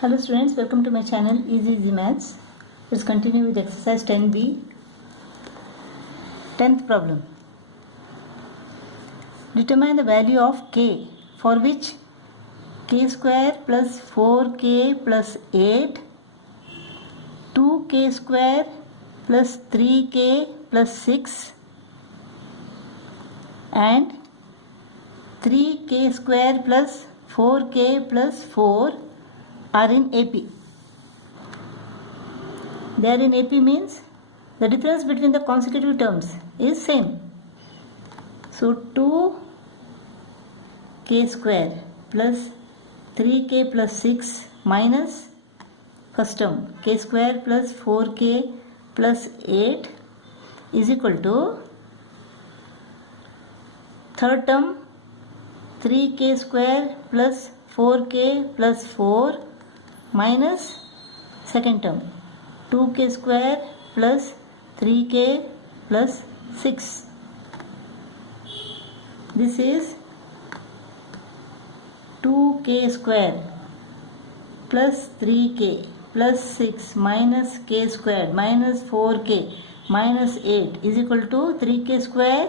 Hello students, welcome to my channel Easy Maths. Let's continue with exercise 10b. 10th problem. Determine the value of k for which k square plus 4k plus 8, 2k square plus 3k plus 6 and 3k square plus 4k plus 4 are in AP. They are in AP means the difference between the consecutive terms is same. So 2k square plus 3k plus 6 minus first term k square plus 4k plus 8 is equal to third term 3k square plus 4k plus 4 minus second term 2k square plus 3k plus 6. This is 2k square plus 3k plus 6 minus k square minus 4k minus 8 is equal to 3k square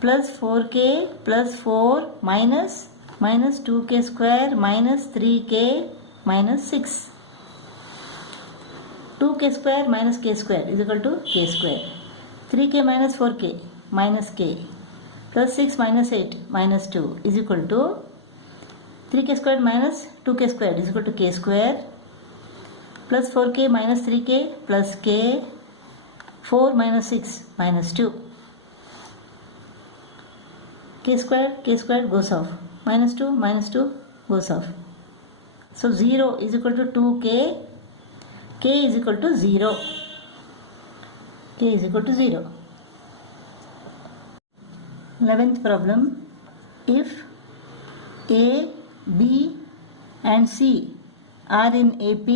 plus 4k plus 4 minus 2k square minus 3k minus 6. 2k square minus k square is equal to k square. 3k minus 4k minus k plus 6 minus 8 minus 2 is equal to 3k square minus 2k square is equal to k square plus 4k minus 3k plus k 4 minus 6 minus 2. K square goes off. Minus 2 goes off. So 0 is equal to 2k. K is equal to 0. K is equal to 0. 11th problem. If A, B and C are in AP,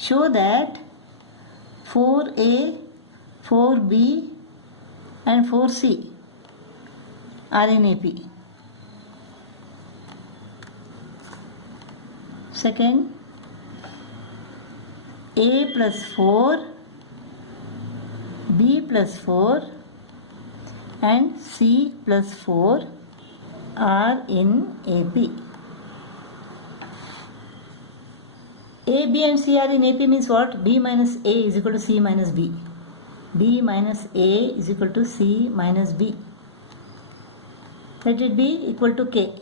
show that 4A, 4B and 4C are in AP. Second, A plus 4, B plus 4 and C plus 4 are in AP. A, B and C are in AP means what? B minus A is equal to C minus B. B minus A is equal to C minus B. Let it be equal to K.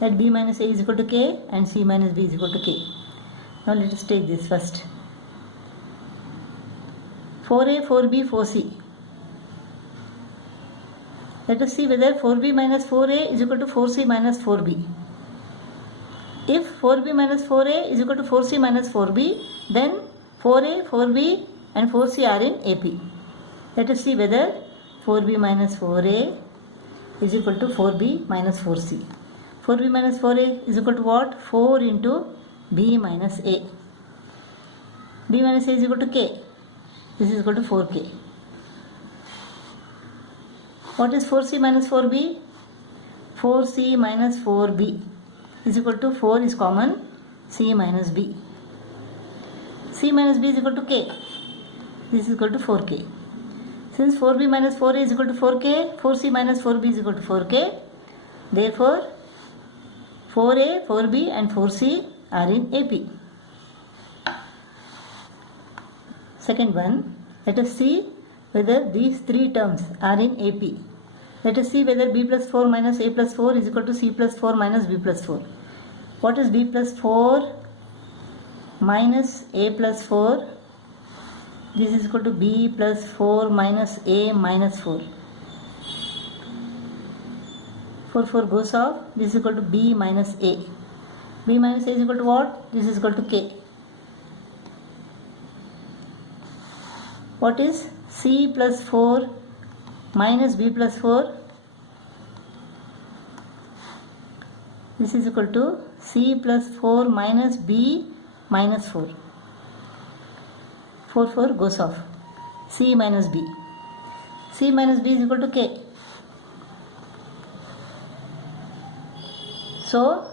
Let B minus A is equal to K and C minus B is equal to K. Now let us take this first. 4A, 4B, 4C. Let us see whether 4B minus 4A is equal to 4C minus 4B. If 4B minus 4A is equal to 4C minus 4B, then 4A, 4B and 4C are in AP. Let us see whether 4B minus 4A is equal to 4B minus 4C. 4B minus 4A is equal to what? 4 into B minus A. B minus A is equal to K. This is equal to 4K. What is 4C minus 4B? 4C minus 4B is equal to 4 is common, C minus B. C minus B is equal to K. This is equal to 4K. Since 4B minus 4A is equal to 4K, 4C minus 4B is equal to 4K. Therefore, 4A, 4B and 4C are in AP. Second one, let us see whether these three terms are in AP. Let us see whether B plus 4 minus A plus 4 is equal to C plus 4 minus B plus 4. What is B plus 4 minus A plus 4? This is equal to B plus 4 minus A minus 4. 4 goes off. This is equal to B minus A. B minus A is equal to what? This is equal to K. What is C plus 4 minus B plus 4? This is equal to C plus 4 minus B minus 4. 4 goes off. C minus B. C minus B is equal to K. So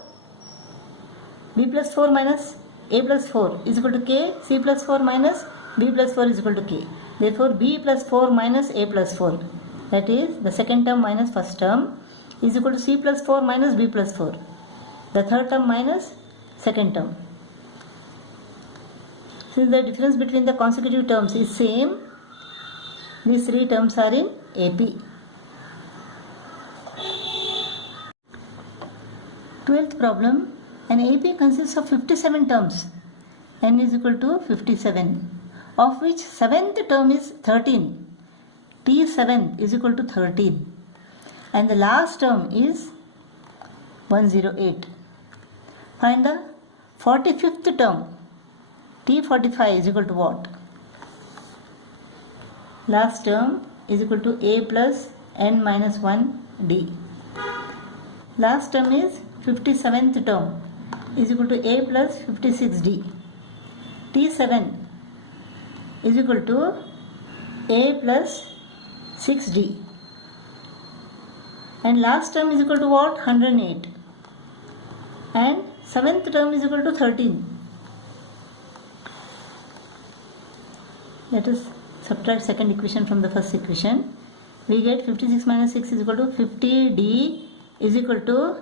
b plus 4 minus a plus 4 is equal to k, c plus 4 minus b plus 4 is equal to k. Therefore, b plus 4 minus a plus 4, that is the second term minus first term, is equal to c plus 4 minus b plus 4, the third term minus second term. Since the difference between the consecutive terms is same, these three terms are in AP. 12th problem. An AP consists of 57 terms. N is equal to 57, of which 7th term is 13. T7 is equal to 13. And the last term is 108. Find the 45th term. T45 is equal to what? Last term is equal to a plus n minus 1 d. Last term is 57th term is equal to a plus 56d. T7 is equal to a plus 6d. And last term is equal to what? 108. And 7th term is equal to 13. Let us subtract second equation from the first equation. We get 56 minus 6 is equal to 50d is equal to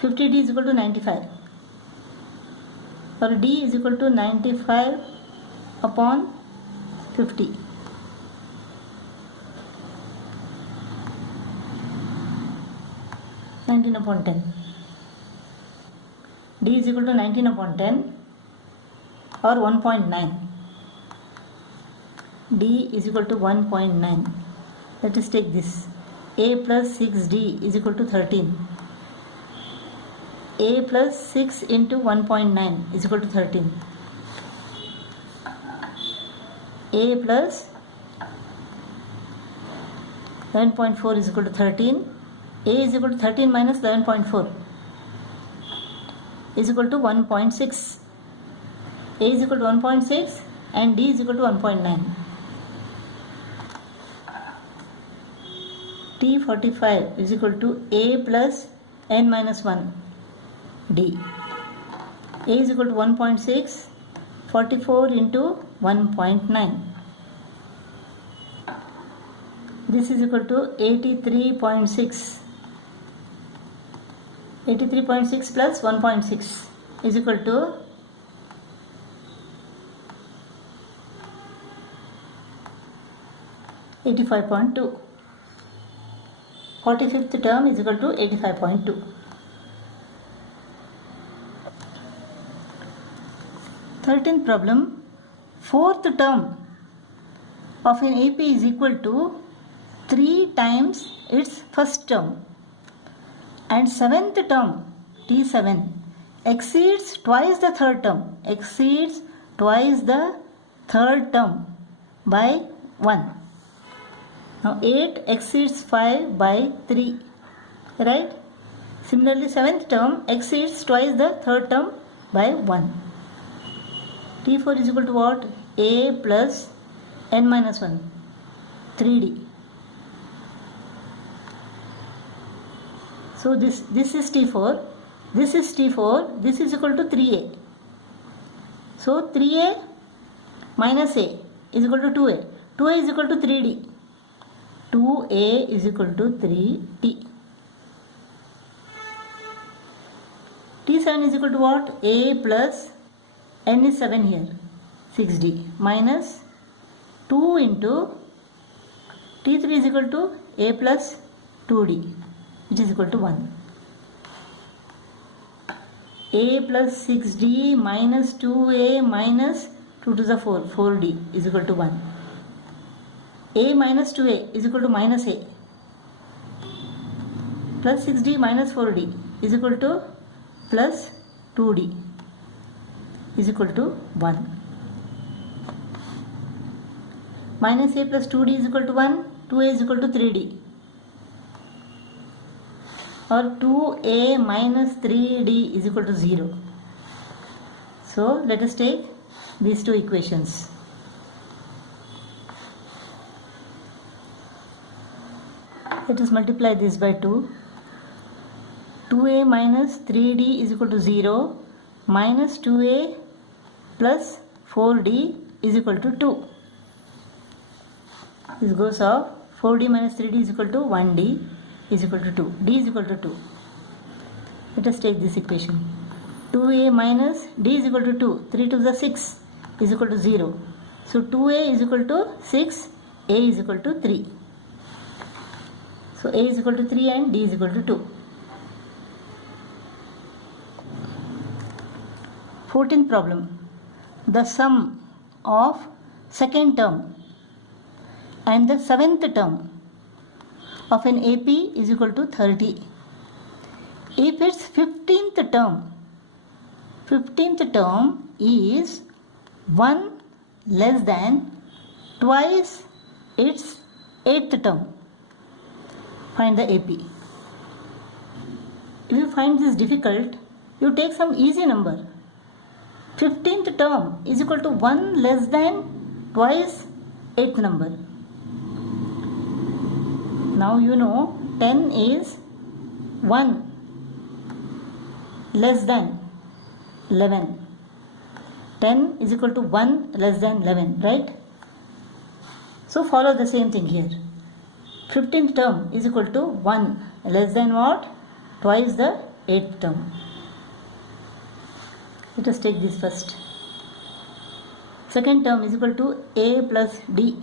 50d is equal to 95. Or d is equal to 95 upon 50. Upon 10. D is equal to 19 upon 10 or 1.9. D is equal to 1.9. Let us take this. A plus 6D is equal to 13. A plus 6 into 1.9 is equal to 13. A plus 11.4 is equal to 13. A is equal to 13 minus 11.4 is equal to 1.6. A is equal to 1.6 and D is equal to 1.9. T45 is equal to A plus n minus 1 D. A is equal to 1.6, 44 into 1.9. This is equal to 83.6. 83.6 plus 1.6 is equal to 85.2. 45th term is equal to 85.2. 13th problem. 4th term of an AP is equal to 3 times its first term. And 7th term, T7, exceeds twice the third term. Exceeds twice the third term by 1. Now 8 exceeds 5 by 3. Right? Similarly, 7th term exceeds twice the third term by 1. T4 is equal to what? A plus n minus 1. 3D. So this is T4, this is T4, this is equal to 3A. So 3A minus A is equal to 2A. 2A is equal to 3D. 2A is equal to 3D. T7 is equal to what? A plus n is 7 here, 6D, minus 2 into T3 is equal to A plus 2D, which is equal to 1. A plus 6D minus 2A minus 2 to the 4, 4D is equal to 1. A minus 2A is equal to minus A. Plus 6D minus 4D is equal to plus 2D is equal to 1. Minus A plus 2D is equal to 1. 2A is equal to 3D. Or 2A minus 3D is equal to 0. So let us take these two equations. Let us multiply this by 2. 2a minus 3d is equal to 0 minus 2a plus 4d is equal to 2. This goes off. 4d minus 3d is equal to 1d is equal to 2. D is equal to 2. Let us take this equation. 2a minus d is equal to 2. 3 to the 6 is equal to 0. So 2a is equal to 6, a is equal to 3. So a is equal to 3 and d is equal to 2. 14th problem. The sum of second term and the 7th term of an AP is equal to 30. If its 15th term is 1 less than twice its 8th term, find the AP. If you find this difficult, you take some easy number. 15th term is equal to 1 less than twice 8th number. Now you know 10 is 1 less than 11. 10 is equal to 1 less than 11, right? So follow the same thing here. 15th term is equal to 1 less than what? Twice the 8th term. Let us take this first. Second term is equal to a plus d,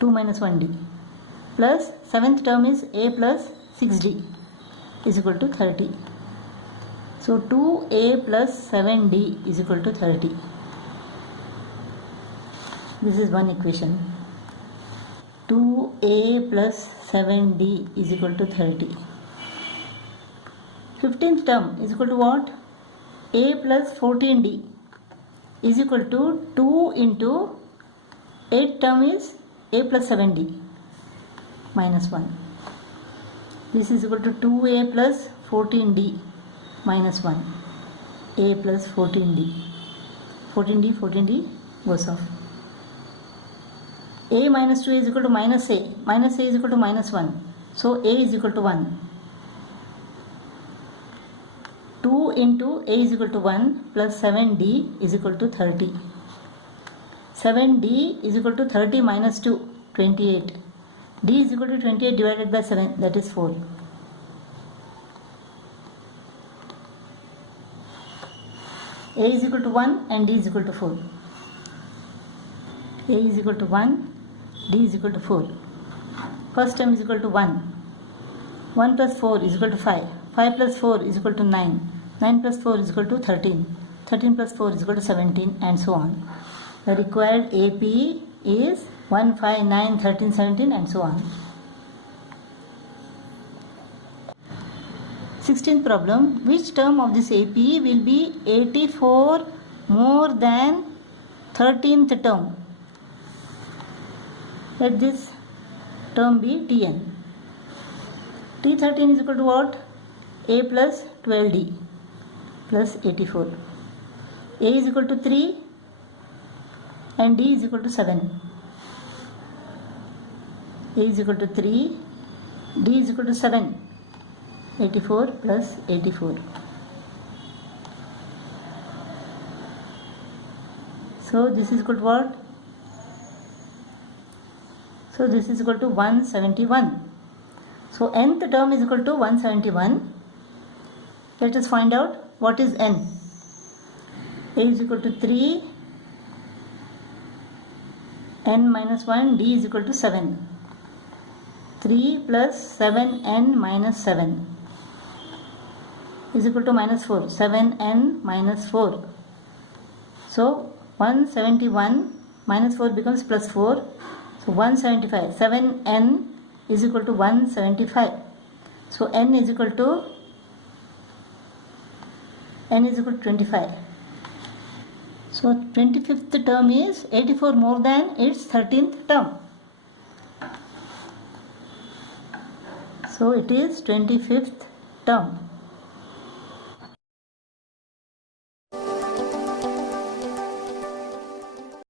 2 minus 1d, plus 7th term is a plus 6d is equal to 30. So 2a plus 7d is equal to 30. This is one equation. 2a plus 7d is equal to 30. 15th term is equal to what? A plus 14d is equal to 2 into 8th term is a plus 7d minus 1. This is equal to 2a plus 14d minus 1. A plus 14d. 14d goes off. A minus 2 is equal to minus a. Minus a is equal to minus 1. So a is equal to 1. 2 into a is equal to 1 plus 7d is equal to 30. 7d is equal to 30 minus 2, 28. D is equal to 28 divided by 7, that is 4. A is equal to 1 and D is equal to 4. A is equal to 1, D is equal to 4. First term is equal to 1. 1 plus 4 is equal to 5. 5 plus 4 is equal to 9. 9 plus 4 is equal to 13. 13 plus 4 is equal to 17 and so on. The required AP is 1, 5, 9, 13, 17 and so on. 16th problem. Which term of this AP will be 84 more than 13th term? Let this term be Tn. T13 is equal to what? A plus 12D plus 84. A is equal to 3 and D is equal to 7. A is equal to 3, D is equal to 7. 84 plus 84. So this is equal to what? So this is equal to 171. So nth term is equal to 171. Let us find out what is n. A is equal to 3, n minus 1, D is equal to 7. 3 plus 7n minus 7 is equal to minus 4. 7n minus 4. So 171 minus 4 becomes plus 4. So 175. 7n is equal to 175. So n is equal to 25. So 25th term is 84 more than its 13th term. So it is 25th term.